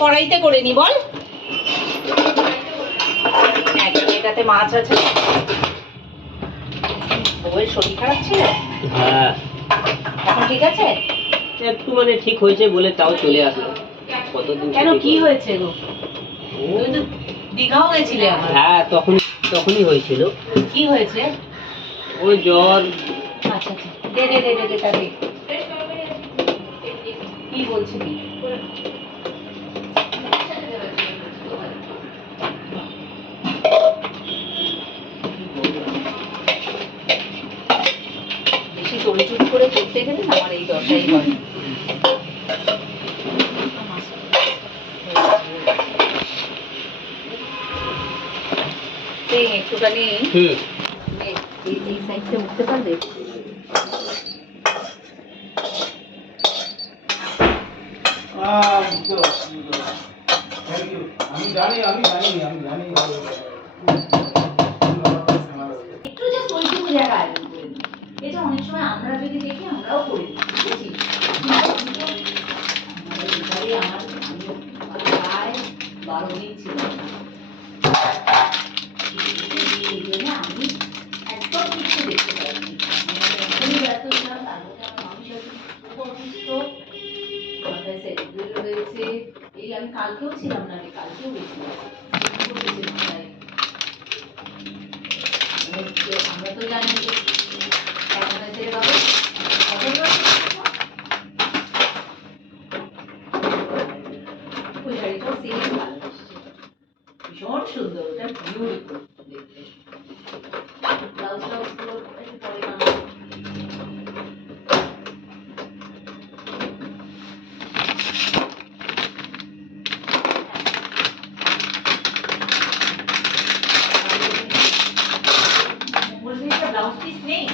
কড়াইতে করে নি বল। এটাতে মাছ আছে। বউয়ের শরীর খারাপ ছিল? হ্যাঁ, এখন ঠিক আছে? একটু মানে ঠিক হয়েছে বলে তাও চলে আসলো। কতদিন কেন, কি হয়েছে গো? তুমি তো দীঘাও গেছিলে আবার। হ্যাঁ, তখনই হয়েছিল। কি হয়েছে? ওই জ্বর। আচ্ছা আচ্ছা, দে দে দে দে তাতে। কি বলছিলি? বেশি তড়িচুড়ি করে করতে গেলে না আমার এই দশাই হয়। একটুখানি এই সাইডটা উঠতে পারবে? একটু জাস্ট ওইটুকু জায়গা আয়োজন করে দিই। এটা অনেক সময় আমরা যদি দেখি আমরাও করে দিই, বুঝেছিস? আমার প্রায় 12 দিন ছিল না, এই জন্য আমি একদম কিছু দেখতে পাইনি। এখনই ব্যস্ত ছিলাম, তার মধ্যে আমার মামি খুব অসুস্থ, মাথায় সেলিব্রেট হয়েছে। এই আমি কালকেও ছিলাম না, আমি কালকেও গেছিলাম, মাথায়। আমরা তো জানি যে কেমন আছে রে বাবা, ওই শাড়িটাও সেম কালার এসছে, ভীষণ সুন্দর, ওটা বিউটিফুল দেখতে। ব্লাউজ গুলো একটু পরে বানাবো। ব্লাউজ পিস নেই?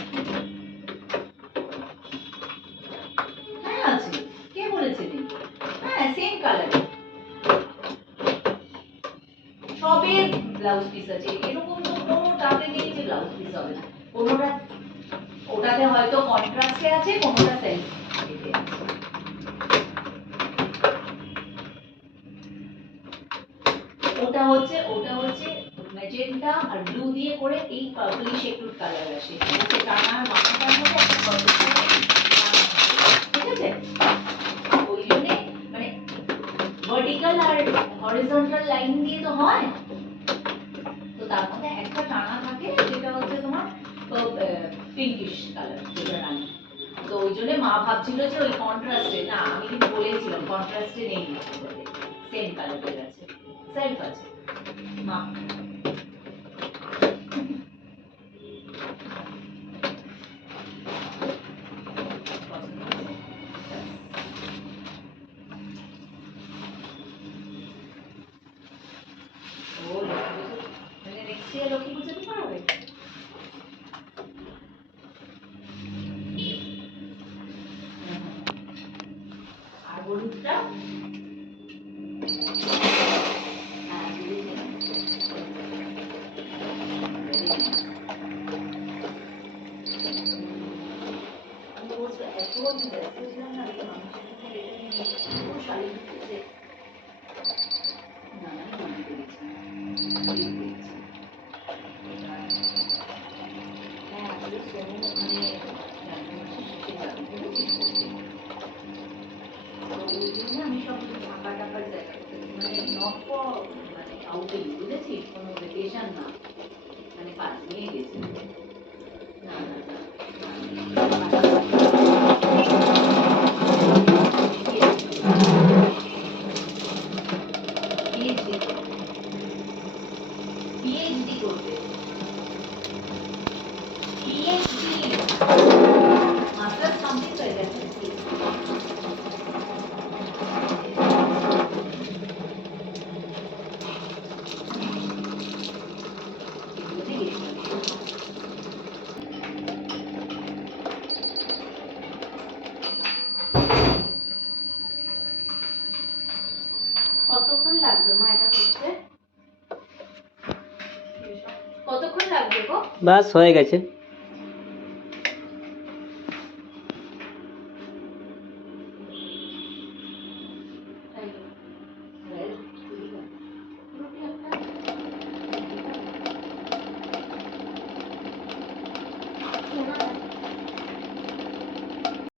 হ্যাঁ আছে, কে বলেছে নেই? হ্যাঁ সেম কালার, সবের ব্লাউজ পিস আছে। এরকম তো কোনোটাতে নেই যে ব্লাউজ পিস হবে না। কোনোটা ওটাতে হয়তো কন্ট্রাস্টে আছে, কোনোটা সেলফ এতে আছে। ওটা হচ্ছে ম্যাজেন্টা আর ব্লু দিয়ে করে এই পার্পলিশ একটু কালার আসে, ঠিক আছে? টানার মাথাটার মধ্যে একটা পার্পল কালার, ঠিক আছে? ওই জন্য মানে ভার্টিক্যাল আর হরিজন্টাল লাইন দিয়ে তো হয়, তো তার মধ্যে একটা টানা থাকে যেটা হচ্ছে তোমার পিঙ্কিশ কালার, যেটা রানী। তো ওই জন্য মা ভাবছিল যে ওই কন্ট্রাস্টে, না আমি কিন্তু বলেছিলাম কন্ট্রাস্টে নেই, সেম কালারের আছে, সেলফ আছে মা। ও মানে নেক্সট ইয়ার লক্ষ্মী পুজোতে পারবে? আর হলুদটা আমি সব ফাঁকা টাকার জায়গা মানে নট ফর মানে আউটিং, বুঝেছিস? কোনো ভ্যাকেশন না, মানে কাজ নিয়ে গেছি। না না না পিএইচডি করতে, পিএইচডি মাস্টার্স কমপ্লিট হয়ে গেছে। কতক্ষণ লাগবে মা এটা করতে? কতক্ষণ লাগবে গো? বাস হয়ে গেছে।